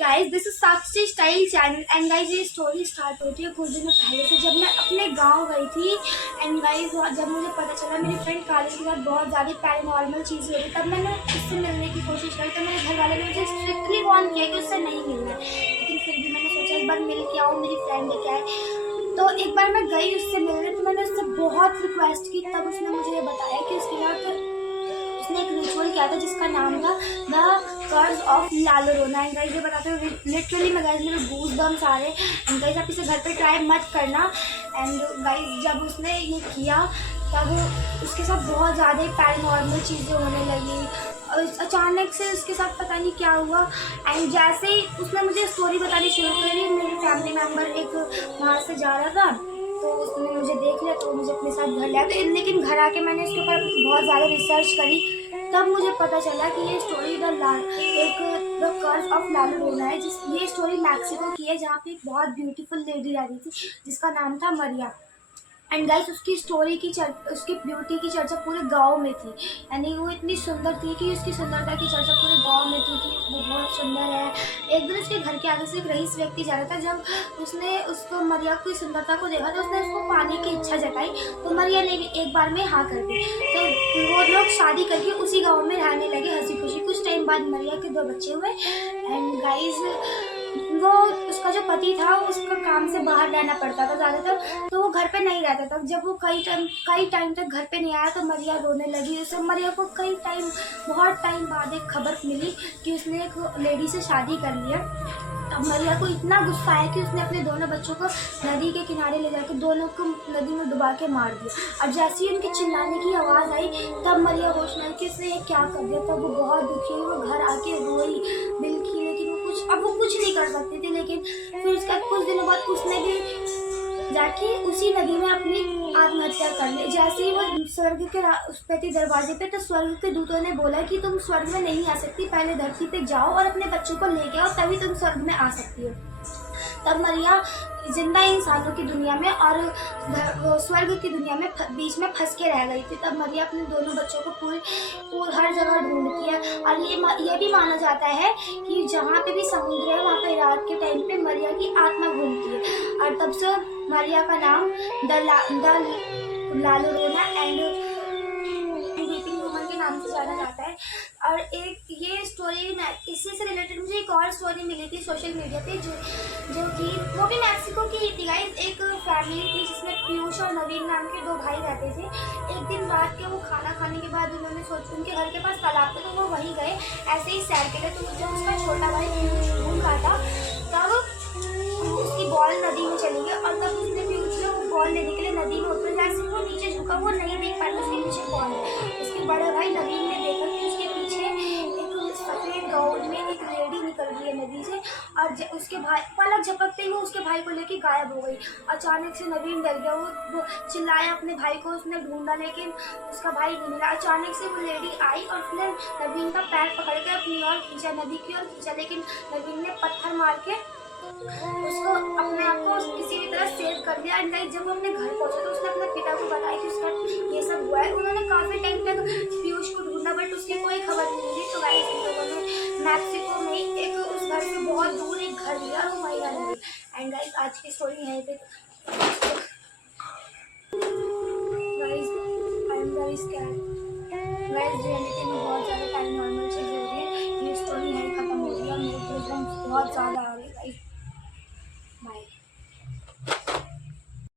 Guys, this is Sakshi style channel and guys ये story start होती है कुछ दिनों पहले से, जब मैं अपने गांव गई थी। एंड गाइस जब मुझे पता चला मेरी फ्रेंड काली के साथ बहुत ज़्यादा पैरानॉर्मल चीज़ें हो रही, तब मैंने उससे मिलने की कोशिश करी। तो मेरे घर वाले ने मुझे स्ट्रिक्टली वार्न किया कि उससे नहीं मिलना है, लेकिन फिर भी मैंने सोचा एक बार मिल के आऊँ, मेरी फ्रेंड है क्या है। तो एक बार मैं गई उससे मिलने, तो मैंने उससे बहुत रिक्वेस्ट की, तब उसने मुझे ये बताया कि उसके साथ उसने एक रिचुअल किया था जिसका नाम था the curse of la llorona। And guys ये बताते हुए लिटरली मैं गाइस मेरे गूज बम्स आ रहे। एंड गाइस आप इसे घर पे ट्राई मत करना। एंड गाइस जब उसने ये किया तब उसके साथ बहुत ज़्यादा पैरानॉर्मल चीज़ें होने लगी। और अचानक से उसके साथ पता नहीं क्या हुआ। एंड जैसे ही उसने मुझे स्टोरी बतानी शुरू करी, मेरे फैमिली मेम्बर एक वहाँ से जा रहा था, तो उसने मुझे देख लिया, तो मुझे अपने साथ घर लाया। तो लेकिन घर आके मैंने इसके ऊपर बहुत ज़्यादा रिसर्च करी, तब मुझे पता चला कि ये story the curse of la llorona है। ये स्टोरी मैक्सिको की है, जहाँ पे एक बहुत ब्यूटीफुल लेडी रहती थी जिसका नाम था मरिया। एंड गाइस उसकी ब्यूटी की चर्चा पूरे गांव में थी। यानी वो इतनी सुंदर थी कि उसकी सुंदरता की चर्चा पूरे गांव में थी कि वो बहुत सुंदर है। एक दिन उसके घर के आगे से एक रईस व्यक्ति जा रहा था। जब उसने उसको मरिया की सुंदरता को देखा तो उसने उसको पाने की इच्छा जताई, तो मरिया ने भी एक बार में हाँ कर दी। तो वो लोग शादी करके उसी गाँव में रहने लगे हंसी खुशी। कुछ टाइम बाद मरिया के 2 बच्चे हुए। एंड गाइस वो उसका जो पति था उसका काम से बाहर रहना पड़ता था ज़्यादातर, तो वो घर पे नहीं रहता था। जब वो कई टाइम तक घर पे नहीं आया तो मरिया रोने लगी। उसे मरिया को बहुत टाइम बाद एक खबर मिली कि उसने एक लेडी से शादी कर लिया। अब मरिया को इतना गुस्सा आया कि उसने अपने दोनों बच्चों को नदी के किनारे ले जाकर दोनों को नदी में डुबा के मार दिया। और जैसे ही उनके चिल्लाने की आवाज़ आई तब मरिया होश में आई कि उसने ये क्या कर दिया। तब वो बहुत दुखी हुई, वो घर आके रोई बिल्कुल, लेकिन अब वो कुछ नहीं कर सकती थी। लेकिन फिर उसके कुछ दिनों बाद उसने भी जाके उसी नदी में अपनी आत्महत्या कर ली। जैसे ही वो स्वर्ग के उस पे थी दरवाजे पे, तो स्वर्ग के दूतों ने बोला कि तुम स्वर्ग में नहीं आ सकती, पहले धरती पे जाओ और अपने बच्चों को लेके आओ, तभी तुम स्वर्ग में आ सकती हो। तब मरिया जिंदा इंसानों की दुनिया में और वो स्वर्ग की दुनिया में बीच में फंस के रह गई थी। तब मरिया अपने दोनों बच्चों को पूरी हर जगह ढूंढती है। और ये भी माना जाता है कि जहाँ पे भी समुद्र है वहाँ पे रात के टाइम पे मरिया की आत्मा घूमती है। और तब से मरिया का नाम the la llorona and weeping woman के नाम से जाना जाता है। और एक ये स्टोरी इसी से रिलेटेड मुझे एक और स्टोरी मिली थी सोशल मीडिया पे, जो कि वो भी मैक्सिको की ही थी गाइस। एक फैमिली थी जिसमें पीयूष और नवीन नाम के 2 भाई रहते थे। एक दिन रात के वो खाना खाने के बाद उन्होंने उनके घर के पास तालाब था, तो वो वहीं गए ऐसे ही सैर के लिए। तो जब उसका छोटा भाई पीयूष घूम रहा था तब उसकी बॉल नदी में चली गई। और तब उसने पीयूष ने वो बॉल लेने के लिए नदी में उतर, जैसे वो नीचे झुका वो नहीं देख पाया उसके पीछे बॉल है। उसके बड़े भाई नवीन ने देखा कि उसके पीछे एक सफेद गाउन में एक लेडी निकल रही है नदी से। और उसके भाई पलक झपकते ही वो उसके भाई को लेके गायब हो गई। अचानक से नवीन डर गया, वो चिल्लाया अपने भाई को, उसने ढूंढा लेकिन उसका भाई नहीं मिला। अचानक से वो लेडी आई और उसने नवीन का पैर पकड़ के अपनी ओर खींचा, नदी की ओर खींचा, लेकिन नवीन ने पत्थर मार के उसको अपने आप को किसी भी तरह सेव कर लिया। एंड जब वो अपने घर पहुंचा तो उसने अपने पिता को बताया कि उसका ये सब हुआ है। उन्होंने काफ़ी टाइम तक पीयूष को ढूंढा बट उसकी कोई खबर नहीं मिली। तो गाइस इन लोगों ने मैक्सिको में एक उस घर से बहुत दूर एक घर लिया, वो वहीं रहने लगी। एंड गाइस आज की स्टोरी यहीं पे guys I am very scared guys, reality में बहुत ज़्यादा पैरानॉर्मल चीज़ें हो रही है। ये स्टोरी यहीं खत्म हो गई और मेरे बहुत ज़्यादा